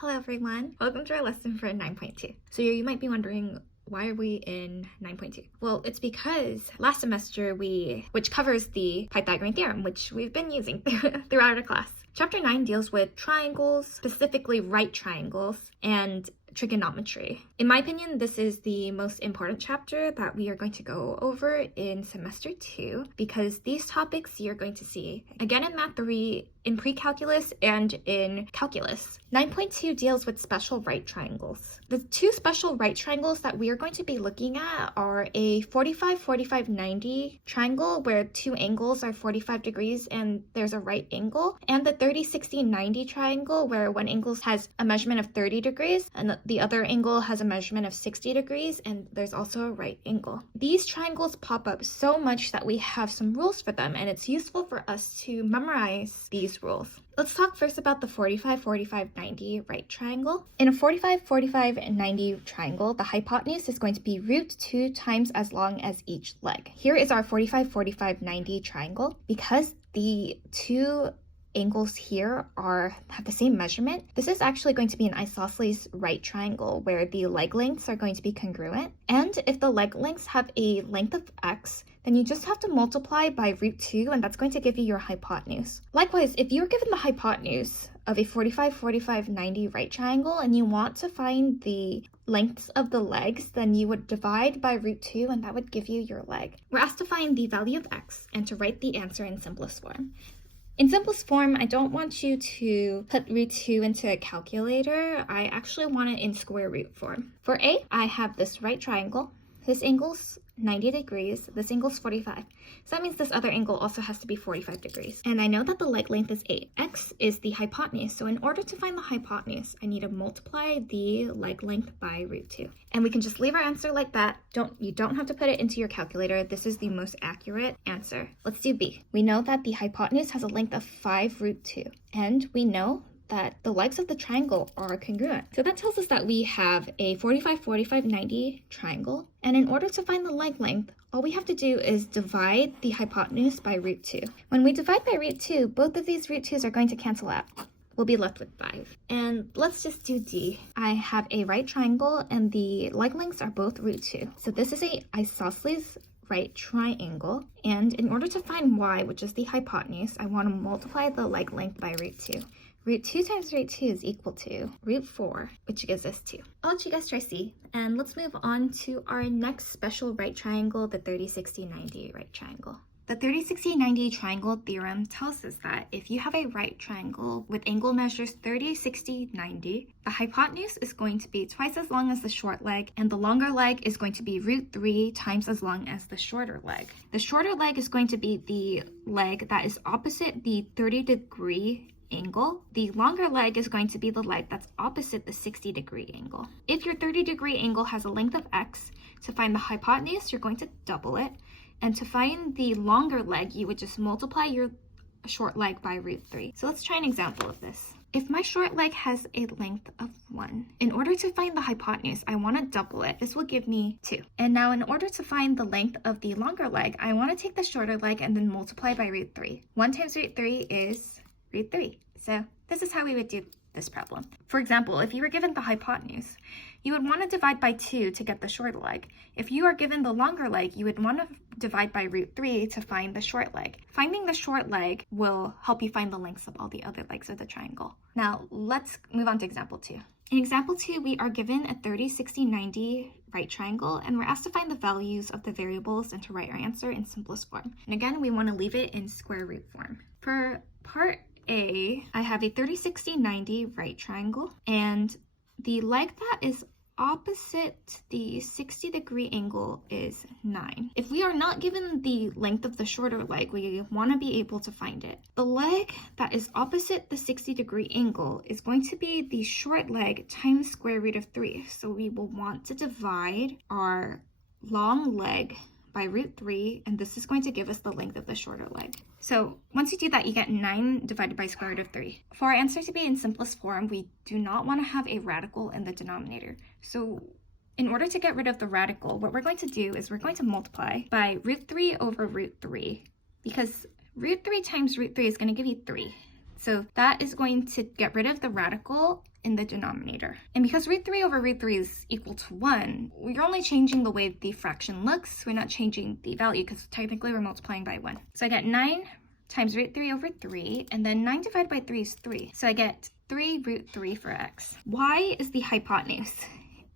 Hello everyone, welcome to our lesson for 9.2. So you might be wondering, why are we in 9.2? Well, it's because last semester which covers the Pythagorean theorem, which we've been using throughout our class. Chapter 9 deals with triangles, specifically right triangles, and trigonometry. In my opinion, this is the most important chapter that we are going to go over in semester 2 because these topics you're going to see again in Math 3, in pre-calculus, and in calculus. 9.2 deals with special right triangles. The two special right triangles that we are going to be looking at are a 45-45-90 triangle where two angles are 45 degrees and there's a right angle, and the 30-60-90 triangle where one angle has a measurement of 30 degrees and the other angle has a measurement of 60 degrees and there's also a right angle. These triangles pop up so much that we have some rules for them, and it's useful for us to memorize these rules. Let's talk first about the 45-45-90 right triangle. In a 45-45-90 triangle, the hypotenuse is going to be root 2 times as long as each leg. Here is our 45-45-90 triangle. Because the two angles here have the same measurement, this is actually going to be an isosceles right triangle where the leg lengths are going to be congruent. And if the leg lengths have a length of x, then you just have to multiply by root 2, and that's going to give you your hypotenuse. Likewise, if you're given the hypotenuse of a 45-45-90 right triangle and you want to find the lengths of the legs, then you would divide by root 2 and that would give you your leg. We're asked to find the value of x and to write the answer in simplest form. In simplest form, I don't want you to put root 2 into a calculator. I actually want it in square root form. For A, I have this right triangle. This angle's 90 degrees, this angle's 45. So that means this other angle also has to be 45 degrees. And I know that the leg length is 8. X is the hypotenuse, so in order to find the hypotenuse, I need to multiply the leg length by root 2. And we can just leave our answer like that. You don't have to put it into your calculator. This is the most accurate answer. Let's do B. We know that the hypotenuse has a length of 5 root 2. And we know that the legs of the triangle are congruent. So that tells us that we have a 45-45-90 triangle. And in order to find the leg length, all we have to do is divide the hypotenuse by root 2. When we divide by root 2, both of these root 2's are going to cancel out. We'll be left with 5. And let's just do D. I have a right triangle and the leg lengths are both root 2. So this is a isosceles right triangle. And in order to find y, which is the hypotenuse, I want to multiply the leg length by root 2. Root 2 times root 2 is equal to root 4, which gives us 2. I'll let you guys try C, and let's move on to our next special right triangle, the 30-60-90 right triangle. The 30-60-90 triangle theorem tells us that if you have a right triangle with angle measures 30, 60, 90, the hypotenuse is going to be twice as long as the short leg, and the longer leg is going to be root 3 times as long as the shorter leg. The shorter leg is going to be the leg that is opposite the 30-degree angle. The longer leg is going to be the leg that's opposite the 60-degree angle. If your 30-degree angle has a length of x, to find the hypotenuse, you're going to double it. And to find the longer leg, you would just multiply your short leg by root 3. So let's try an example of this. If my short leg has a length of 1, in order to find the hypotenuse, I want to double it. This will give me 2. And now in order to find the length of the longer leg, I want to take the shorter leg and then multiply by root 3. 1 times root 3 is root 3. So this is how we would do this problem. For example, if you were given the hypotenuse, you would want to divide by 2 to get the short leg. If you are given the longer leg, you would want to divide by root 3 to find the short leg. Finding the short leg will help you find the lengths of all the other legs of the triangle. Now let's move on to example 2. In example 2, we are given a 30-60-90 right triangle, and we're asked to find the values of the variables and to write our answer in simplest form. And again, we want to leave it in square root form. For part A, I have a 30-60-90 right triangle, and the leg that is opposite the 60-degree angle is 9. If we are not given the length of the shorter leg, we want to be able to find it. The leg that is opposite the 60-degree angle is going to be the short leg times square root of 3. So we will want to divide our long leg by root 3, and this is going to give us the length of the shorter leg. So once you do that, you get 9 divided by square root of 3. For our answer to be in simplest form, we do not want to have a radical in the denominator. So in order to get rid of the radical, what we're going to do is we're going to multiply by root 3 over root 3, because root 3 times root 3 is going to give you 3. So that is going to get rid of the radical in the denominator. And because root 3 over root 3 is equal to 1, we're only changing the way the fraction looks. We're not changing the value because technically we're multiplying by 1. So I get 9 times root 3 over 3, and then 9 divided by 3 is 3. So I get 3 root 3 for x. Y is the hypotenuse.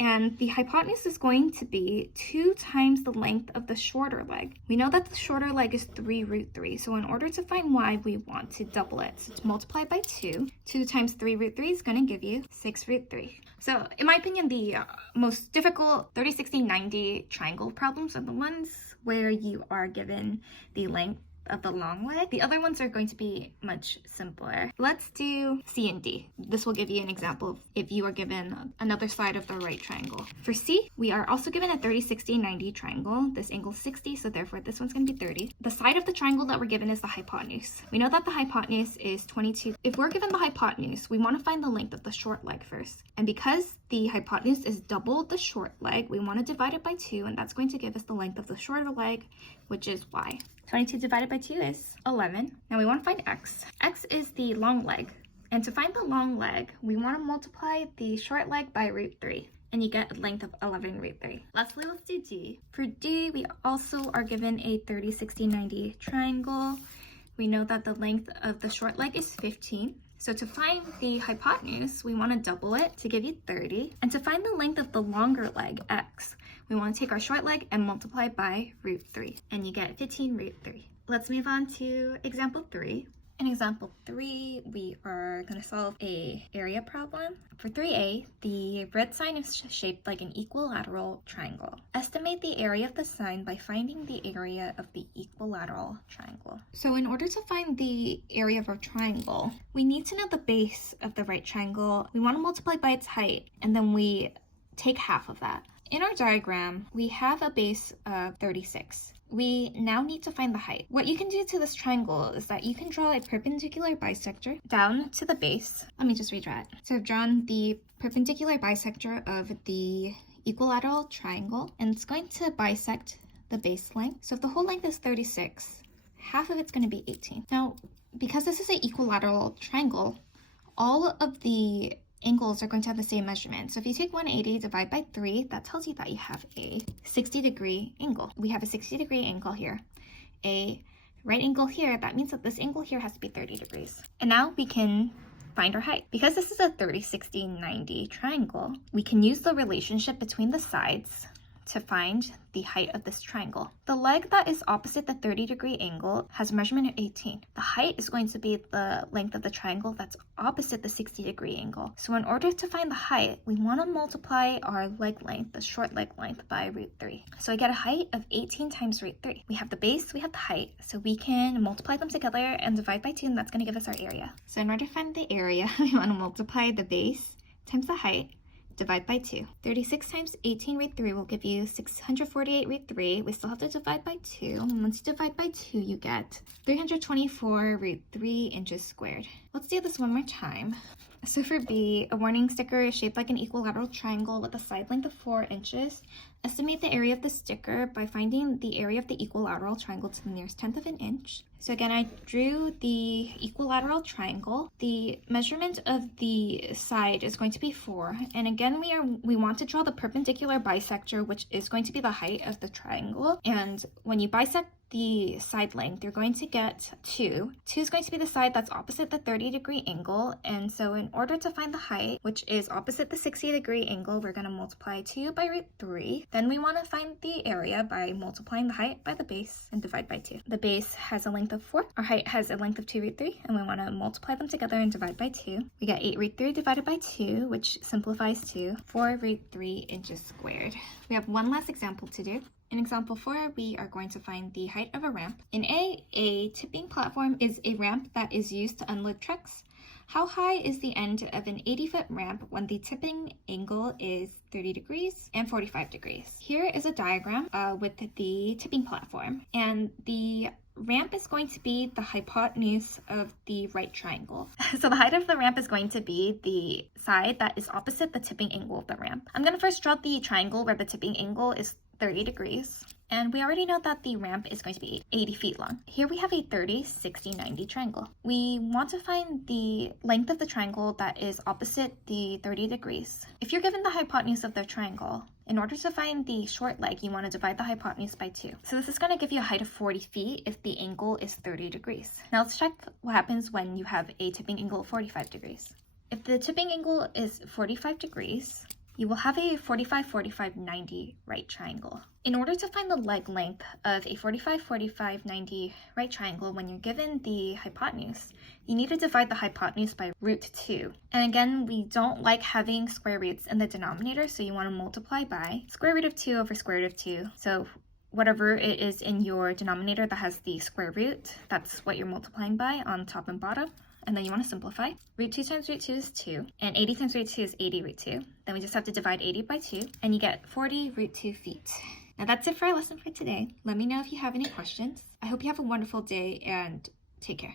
And the hypotenuse is going to be 2 times the length of the shorter leg. We know that the shorter leg is 3 root 3. So in order to find y, we want to double it. So to multiply by 2, 2 times 3 root 3 is going to give you 6 root 3. So in my opinion, the most difficult 30, 60, 90 triangle problems are the ones where you are given the length of the long leg. The other ones are going to be much simpler. Let's do C and D. This will give you an example of if you are given another side of the right triangle. For C, we are also given a 30, 60, 90 triangle. This angle is 60, so therefore this one's going to be 30. The side of the triangle that we're given is the hypotenuse. We know that the hypotenuse is 22. If we're given the hypotenuse, we want to find the length of the short leg first. And because the hypotenuse is double the short leg, we want to divide it by 2, and that's going to give us the length of the shorter leg, which is y. 22 divided by 2 is 11. Now we want to find x. X is the long leg. And to find the long leg, we want to multiply the short leg by root 3. And you get a length of 11 root 3. Lastly, let's do D. For D, we also are given a 30, 60, 90 triangle. We know that the length of the short leg is 15. So to find the hypotenuse, we want to double it to give you 30. And to find the length of the longer leg, x, we want to take our short leg and multiply by root 3. And you get 15 root 3. Let's move on to example 3. In example 3, we are going to solve a area problem. For 3a, the red sign is shaped like an equilateral triangle. Estimate the area of the sign by finding the area of the equilateral triangle. So in order to find the area of our triangle, we need to know the base of the right triangle. We want to multiply by its height, and then we take half of that. In our diagram, we have a base of 36. We now need to find the height. What you can do to this triangle is that you can draw a perpendicular bisector down to the base. Let me just redraw it. So I've drawn the perpendicular bisector of the equilateral triangle, and it's going to bisect the base length. So if the whole length is 36, half of it's going to be 18. Now, because this is an equilateral triangle, all of the angles are going to have the same measurement. So if you take 180 divide by 3, that tells you that you have a 60-degree angle. We have a 60-degree angle here. A right angle here, that means that this angle here has to be 30 degrees. And now we can find our height. Because this is a 30, 60, 90 triangle, we can use the relationship between the sides to find the height of this triangle. The leg that is opposite the 30-degree angle has a measurement of 18. The height is going to be the length of the triangle that's opposite the 60-degree angle. So in order to find the height, we want to multiply our leg length, the short leg length, by root 3. So I get a height of 18 times root 3. We have the base, we have the height, so we can multiply them together and divide by 2, and that's going to give us our area. So in order to find the area, we want to multiply the base times the height, divide by 2. 36 times 18 root 3 will give you 648 root 3. We still have to divide by 2. And once you divide by 2, you get 324 root 3 inches squared. Let's do this one more time. So for B, a warning sticker is shaped like an equilateral triangle with a side length of 4 inches. Estimate the area of the sticker by finding the area of the equilateral triangle to the nearest tenth of an inch. So again, I drew the equilateral triangle. The measurement of the side is going to be 4. And again, we want to draw the perpendicular bisector, which is going to be the height of the triangle. And when you bisect the side length, you're going to get 2. 2 is going to be the side that's opposite the 30-degree angle. And so in order to find the height, which is opposite the 60-degree angle, we're going to multiply 2 by root 3. Then we want to find the area by multiplying the height by the base and divide by 2. The base has a length of 4. Our height has a length of 2 root 3, and we want to multiply them together and divide by 2. We get 8 root 3 divided by 2, which simplifies to 4 root 3 inches squared. We have one last example to do. In example 4, we are going to find the height of a ramp. In a tipping platform is a ramp that is used to unload trucks. How high is the end of an 80-foot ramp when the tipping angle is 30 degrees and 45 degrees? Here is a diagram with the tipping platform, and the ramp is going to be the hypotenuse of the right triangle. So the height of the ramp is going to be the side that is opposite the tipping angle of the ramp. I'm going to first draw the triangle where the tipping angle is 30 degrees. And we already know that the ramp is going to be 80 feet long. Here we have a 30, 60, 90 triangle. We want to find the length of the triangle that is opposite the 30 degrees. If you're given the hypotenuse of the triangle, in order to find the short leg, you want to divide the hypotenuse by 2. So this is going to give you a height of 40 feet if the angle is 30 degrees. Now let's check what happens when you have a tipping angle of 45 degrees. If the tipping angle is 45 degrees, you will have a 45, 45, 90 right triangle. In order to find the leg length of a 45, 45, 90 right triangle when you're given the hypotenuse, you need to divide the hypotenuse by root 2. And again, we don't like having square roots in the denominator, so you want to multiply by square root of 2 over square root of 2. So whatever it is in your denominator that has the square root, that's what you're multiplying by on top and bottom. And then you want to simplify. Root 2 times root 2 is 2, and 80 times root 2 is 80 root 2. Then we just have to divide 80 by 2, and you get 40 root 2 feet. Now that's it for our lesson for today. Let me know if you have any questions. I hope you have a wonderful day, and take care.